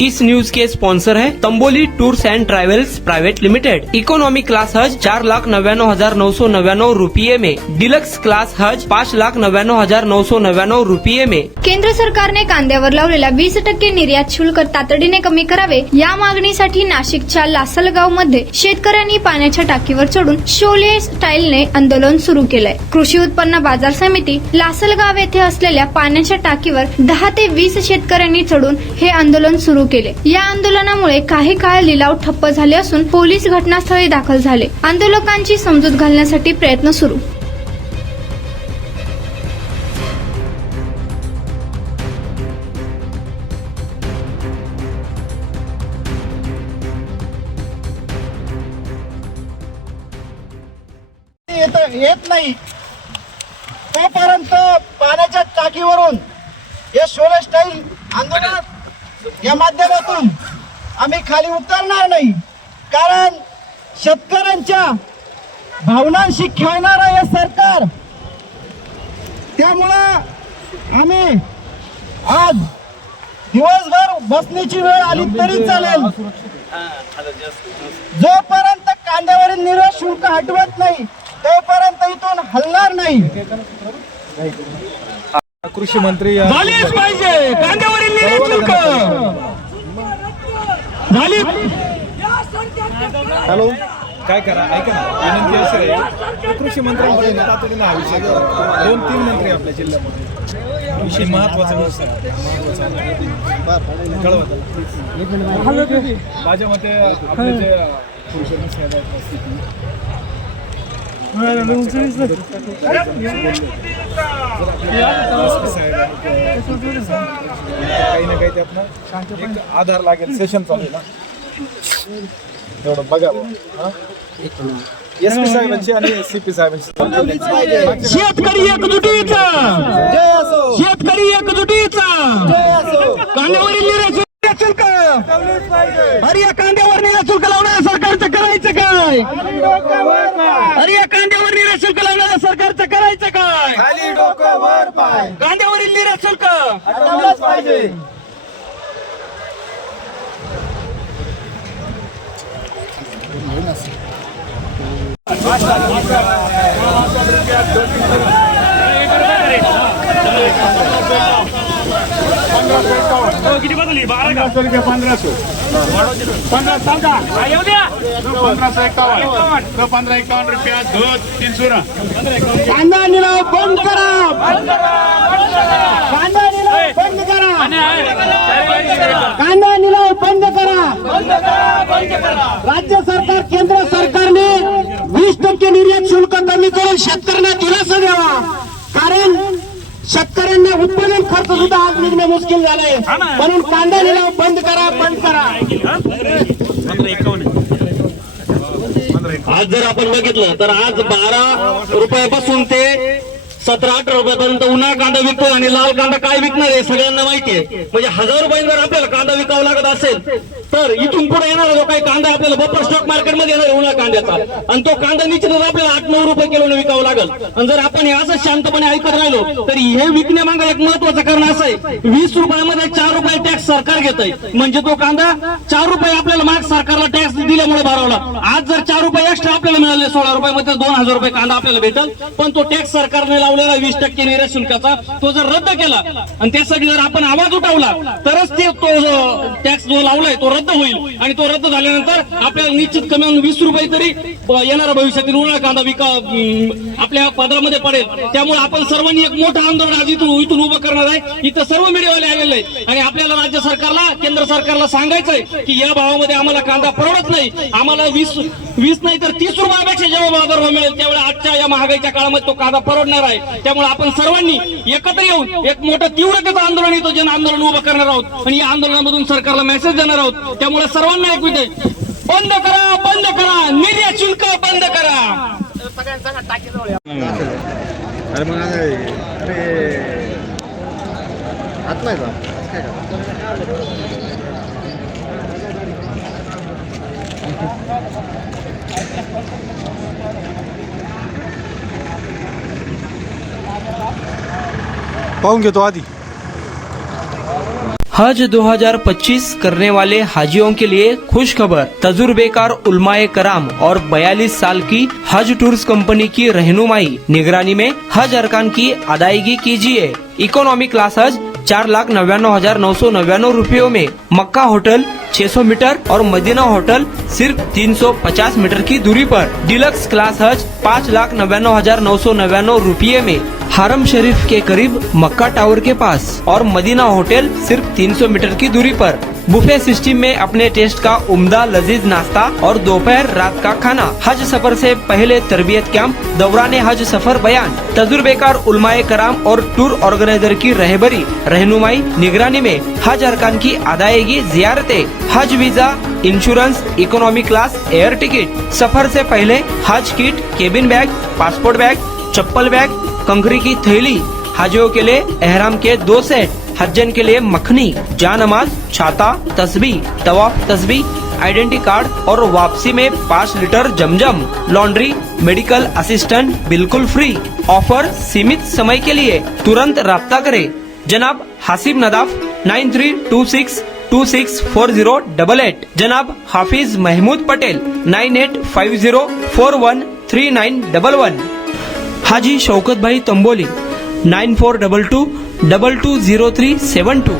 इस news के sponsor है Tamboli tours and travels private limited. Economy class हज 4,99,999 रुपये में, डिलक्स क्लास हज 5,99,999 रुपये में। केंद्र सरकारने कांद्यावर लावलेला 20% निर्यात शुल्क तातडीने कमी करावे या मागणीसाठी नाशिकच्या लासलगाव मध्ये शेतकऱ्यांनी पाण्याच्या टाकीवर चढून शोले स्टाईलने आंदोलन सुरू केलंय। कृषी उत्पन्न बाजार समिती लासलगाव येथे असलेल्या पाण्याच्या टाकीवर 10 ते 20 शेतकऱ्यांनी चढून हे आंदोलन सुरू केले। या आंदोलनामुळे काही काळ लिलाव ठप्प झाले असून पोलीस घटनास्थळी दाखल झाले। आंदोलकांची समजूत घालण्यासाठी प्रयत्न सुरू। येत नाही तोपर्यंत पाण्याच्या टाकीवरून हे शोले स्टाईल आंदोलन या माध्यमातून आम्ही खाली उतरणार नाही। कारण शेतकऱ्यांच्या भावनांशी खेळणारं हे सरकार, त्यामुळं आम्ही आज दिवसभर बसण्याची वेळ आली तरी चालेल, जोपर्यंत कांद्यावरील निर्यात शुल्क हटवत नाही तोपर्यंत इथून हलणार नाही। कृषी मंत्री झालीच पाहिजे कांद्यावरील निर्यात शुल्क झाली। हॅलो, काय करा, ऐका ना, विनंती अशी आहे, कृषी मंत्र्यांपर्यंत तातडीने हा विषय 2-3 मंत्री आपल्या जिल्ह्यामध्ये विषय महत्वाचा विषय कळवा त्याला। माझ्या मते आपले जे पुरुषांनी सेवा काही ना काही त्यातनं एक आधार लागेल। सेशन चालू आहे ना, एवढं बघा। एसपी साहेबांची आणि सीपी साहेबांची शेतकरी एकजुटीचा जय असो, शेतकरी एकजुटीचा जय असो। कांद्यावरील निर्यात शुल्क, अरे या कांद्यावर निर्यात शुल्क लावणाऱ्या सरकारचं करायचं काय? अरे या कांद्यावर निर्यात शुल्क लावणाऱ्या सरकारचं करायचं काय? खाली डोकं वर पाय, कांद्यावरील निर्यात शुल्क हटवलंच पाहिजे। किती बदलली? 1200 रुपये, 1500 15 1551 रुपया 2-300। कांदा निलाव बंद करा, कांदा निलाव बंद करा, कांदा निलाव बंद करा। राज्य सरकार केंद्र सरकारने 20% निर्यात शुल्क कमी करून शेतकऱ्यांना दिलासा द्यावा, कारण शेतकऱ्यांना उत्पादन खर्च सुद्धा आज निघणं मुश्किल झालंय। म्हणून कांदा निलाव बंद करा, बंद करा। आज जर आपण बघितलं तर आज 12 रुपयापासून ते 17-18 रुपयापर्यंत उन्हाळ कांदा विकतो आणि लाल कांदा काय विकणार आहे सगळ्यांना माहिती आहे। म्हणजे 1000 रुपये जर आपल्याला कांदा विकावा लागत असेल तर इथून पुढे येणारा जो काही कांदा आपल्याला बप्पा स्टॉक मार्केटमध्ये येणार उन्हाळ कांद्याचा, आणि तो कांदा निश्चितच आपल्याला 8-9 रुपये किलोने विकावा लागेल। आणि जर आपण हे असं शांतपणे ऐकत राहिलो तर हे विकण्यामागे एक महत्वाचं कारण असं आहे, 20 रुपयामध्ये 4 रुपये टॅक्स सरकार घेत आहे। म्हणजे तो कांदा 4 रुपये आपल्याला माग सरकारला टॅक्स दिल्यामुळे भरावला। आज जर 4 रुपये एक्स्ट्रा आपल्याला मिळाले 16 रुपयामध्ये 2000 रुपये कांदा आपल्याला भेटेल, पण तो टॅक्स सरकारने लावलेला 20% निर्यात शुल्काचा तो जर रद्द केला आणि त्यासाठी जर आपण आवाज उठवला तरच ते तो टॅक्स जो लावलाय तो रद्द होईल। आणि तो रद्द झाल्यानंतर आपल्याला निश्चित कमी 20 रुपये तरी येणाऱ्या भविष्यातील उन्हाळा कांदा आपल्या पदरामध्ये पडेल। त्यामुळे आपण सर्वांनी एक मोठं आंदोलन आज इथून उभं करणार आहे। इथं सर्व मीडियावाले आलेले आहेत आणि आपल्याला राज्य सरकारला केंद्र सरकारला सांगायचंय की या भावामध्ये आम्हाला कांदा परवडत नाही। आम्हाला 20 नाही तर 30 रुपयापेक्षा जेव्हा बाजारभाव मिळेल त्यावेळेला आजच्या या महागाईच्या काळामध्ये तो कांदा परवडणार आहे। त्यामुळे आपण सर्वांनी एकत्र येऊन एक मोठं तीव्रतेचं आंदोलन येतो जन आंदोलन उभं करणार आहोत आणि या आंदोलनामधून सरकारला मेसेज देणार आहोत। त्यामुळे सर्वांना एक विनंती, बंद करा, बंद करा, निर्यात शुल्क बंद करा। अरे मग अरे हात नाही जा पाहून घेतो आधी। हज 2025 करने वाले हाजियों के लिए खुश खबर। तजुर्बेकार उलमाए कराम और 42 साल की हज टूर्स कंपनी की रहनुमाई निगरानी में हज अरकान की अदायगी कीजिए। इकोनॉमी क्लास हज 4,99,999 रुपयों में मक्का होटल 600 मीटर और मदीना होटल सिर्फ 350 मीटर की दूरी पर। डिलक्स क्लास हज 5,99,999 रुपये में हरम शरीफ के करीब मक्का टावर के पास और मदीना होटल सिर्फ 300 मीटर की दूरी पर। बुफे सिस्टम में अपने टेस्ट का उम्दा लजीज नाश्ता और दोपहर रात का खाना। हज सफर से पहले तरबियत कैंप, दौरान हज सफर बयान, तजुर्बेकार उलमाए कराम और टूर ऑर्गेनाइजर की रहबरी रहनुमाई निगरानी में हज अरकान की अदायगी, जियारतें, हज visa, insurance, economy class, air ticket. सफर से पहले हज kit, cabin bag, passport bag, चप्पल बैग, कंकरी की थैली, हाजियों के लिए एहराम के 2 सेट, हज्जन के लिए मखनी, जानमाज, छाता, तस्बीह, तवाफ तस्बीह, आइडेंटिटी कार्ड और वापसी में 5 लीटर जमजम, लॉन्ड्री, मेडिकल असिस्टेंट बिल्कुल फ्री। ऑफर सीमित समय के लिए, तुरंत राब्ता करें। जनाब हासिब नदाफ 9326264088। जनाब हाफिज महमूद पटेल 9850413911। हाजी शौकत भाई तंबोली 9422220372।